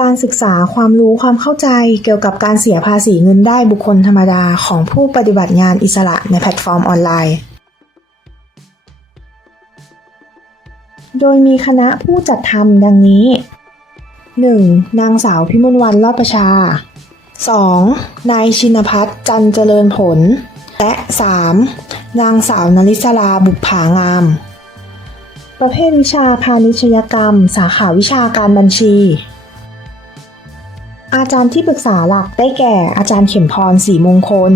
การศึกษาความรู้ความเข้าใจเกี่ยวกับการเสียภาษีเงินได้บุคคลธรรมดาของผู้ปฏิบัติงานอิสระในแพลตฟอร์มออนไลน์ โดยมีคณะผู้จัดทำดังนี้ 1. นางสาวพิมลวันรอดประชา 2. นายชินพัฒน์จันเจริญผล และ 3. นางสาวนลิศราบุปผางาม ประเภทวิชาพาณิชยกรรม สาขาวิชาการบัญชี อาจารย์ที่ปรึกษาหลักได้แก่อาจารย์เข็มพรศรีมงคล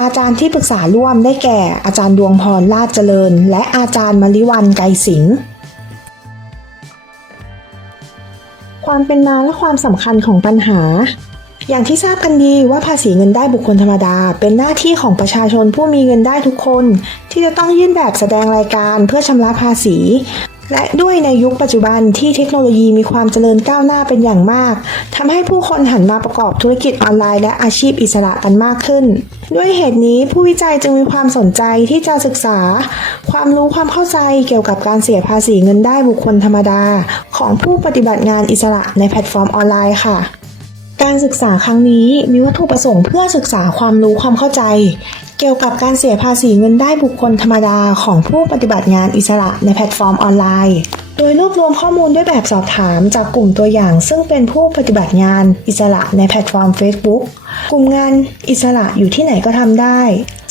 อาจารย์ที่ปรึกษาร่วมได้แก่อาจารย์ดวงพรลาดเจริญ และอาจารย์มริวันไกรสิงห์ความเป็นมาและความสำคัญของปัญหา อย่างที่ทราบกันดีว่าภาษีเงินได้บุคคลธรรมดา เป็นหน้าที่ของประชาชนผู้มีเงินได้ทุกคน ที่จะต้องยื่นแบบแสดงรายการเพื่อชำระภาษี และด้วยในยุคปัจจุบันที่เทคโนโลยีมีความเจริญก้าวหน้าเป็นอย่างมากทำให้ผู้คนหันมาประกอบธุรกิจออนไลน์และอาชีพอิสระกันมากขึ้น ด้วยเหตุนี้ผู้วิจัยจึงมีความสนใจที่จะศึกษา ความรู้ความเข้าใจเกี่ยวกับการเสียภาษีเงินได้บุคคลธรรมดา ของผู้ปฏิบัติงานอิสระในแพลตฟอร์มออนไลน์ค่ะการศึกษาครั้งนี้มีวัตถุประสงค์เพื่อศึกษาความรู้ความเข้าใจ เกี่ยวกับการเสียภาษีเงินได้บุคคลธรรมดาของผู้ปฏิบัติงานอิสระในแพลตฟอร์มออนไลน์ โดยรวบรวมข้อมูลด้วยแบบสอบถามจากกลุ่มตัวอย่าง ซึ่งเป็นผู้ปฏิบัติงานอิสระในแพลตฟอร์ม Facebook กลุ่มงานอิสระอยู่ที่ไหนก็ทำได้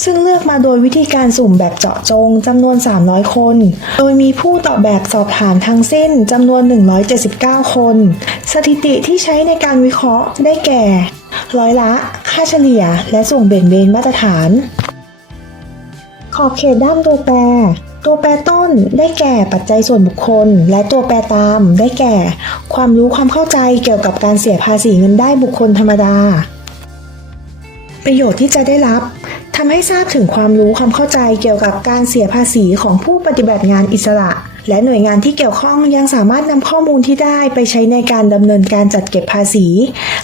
ซึ่งเลือกมาโดยวิธีการสุ่มแบบเจาะจงจำนวน 300 คน โดยมีผู้ตอบแบบสอบถามทั้งสิ้นจำนวน 179 คน สถิติที่ใช้ในการวิเคราะห์ได้แก่ ร้อยละ ค่าเฉลี่ย และส่งเบ่งเบนมาตรฐาน ขอบเขตด้ามตัวแปร ตัวแปรต้นได้แก่ปัจจัยส่วนบุคคล และตัวแปรตามได้แก่ ความรู้ความเข้าใจเกี่ยวกับการเสียภาษีเงินได้บุคคลธรรมดา ประโยชน์ที่จะได้รับทำให้ทราบถึงความรู้ความเข้าใจเกี่ยวกับการเสียภาษีของผู้ปฏิบัติงานอิสระ และหน่วยงานที่เกี่ยวข้องยังสามารถนำข้อมูลที่ได้ไปใช้ในการดำเนินการจัดเก็บภาษี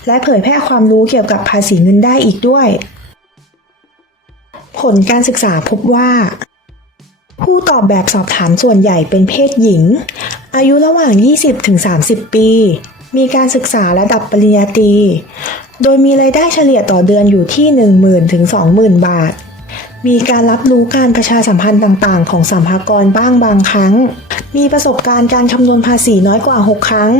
และเผยแพร่ความรู้เกี่ยวกับภาษีเงินได้อีกด้วย ผลการศึกษาพบว่า ผู้ตอบแบบสอบถามส่วนใหญ่เป็นเพศหญิง อายุระหว่าง 20-30 ปี มีการศึกษาระดับปริญญาตรี โดยมีรายได้เฉลี่ยต่อเดือนอยู่ที่ 10,000ถึง20,000 บาท มีการรับรู้การประชาสัมพันธ์ต่างๆ ของสัมภากรบ้างบางครั้ง มีประสบการณ์การคำนวณภาษีน้อยกว่า 6 ครั้ง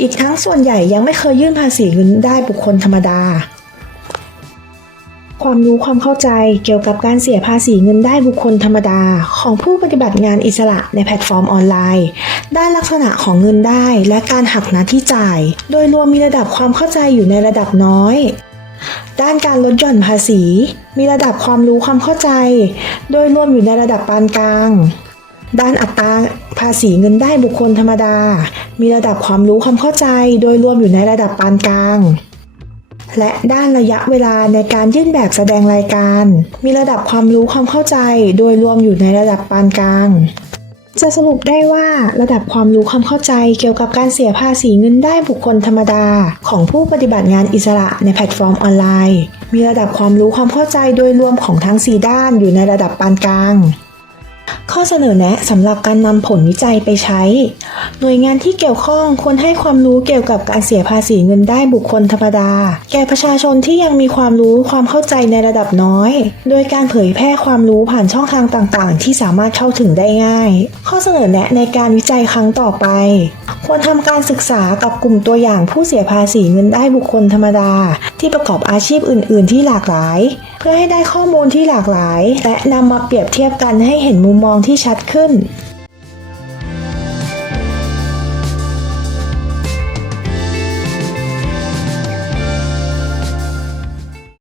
อีกทั้งส่วนใหญ่ยังไม่เคยยื่นภาษีเงินได้บุคคลธรรมดา ความรู้ความเข้าใจเกี่ยวกับการเสียภาษีเงินได้บุคคลธรรมดา ของผู้ปฏิบัติงานอิสระในแพลตฟอร์มออนไลน์ ด้านลักษณะของเงินได้และการหักหน้าที่จ่าย โดยรวมมีระดับความเข้าใจอยู่ในระดับน้อย ด้านการลดหย่อนภาษี มีระดับความรู้ความเข้าใจ โดยรวมอยู่ในระดับปานกลาง ด้านอัตราภาษีเงินได้บุคคลธรรมดา มีระดับความรู้ความเข้าใจ โดยรวมอยู่ในระดับปานกลาง และด้านระยะเวลาในการยื่นแบบแสดงรายการ มีระดับความรู้ความเข้าใจ โดยรวมอยู่ในระดับปานกลาง จะสรุปได้ว่าระดับความรู้ความเข้าใจเกี่ยวกับการเสียภาษีเงินได้บุคคลธรรมดา ของผู้ปฏิบัติงานอิสระในแพลตฟอร์มออนไลน์ มีระดับความรู้ความเข้าใจโดยรวมของทั้ง 4 ด้านอยู่ในระดับปานกลาง ข้อเสนอแนะสำหรับการนำผลวิจัยไปใช้ หน่วยงานที่เกี่ยวข้องควรให้ความรู้เกี่ยวกับการเสียภาษีเงินได้บุคคลธรรมดา แก่ประชาชนที่ยังมีความรู้ความเข้าใจในระดับน้อย โดยการเผยแพร่ความรู้ผ่านช่องทางต่างๆ ที่สามารถเข้าถึงได้ง่าย ข้อเสนอแนะในการวิจัยครั้งต่อไป ควรทำการศึกษากับกลุ่มตัวอย่างผู้เสียภาษีเงินได้บุคคลธรรมดา ที่ประกอบอาชีพอื่น ๆ ที่หลากหลาย เพื่อให้ได้ข้อมูลที่หลากหลาย และนำมาเปรียบเทียบกันให้เห็นมุมมองที่ชัดขึ้น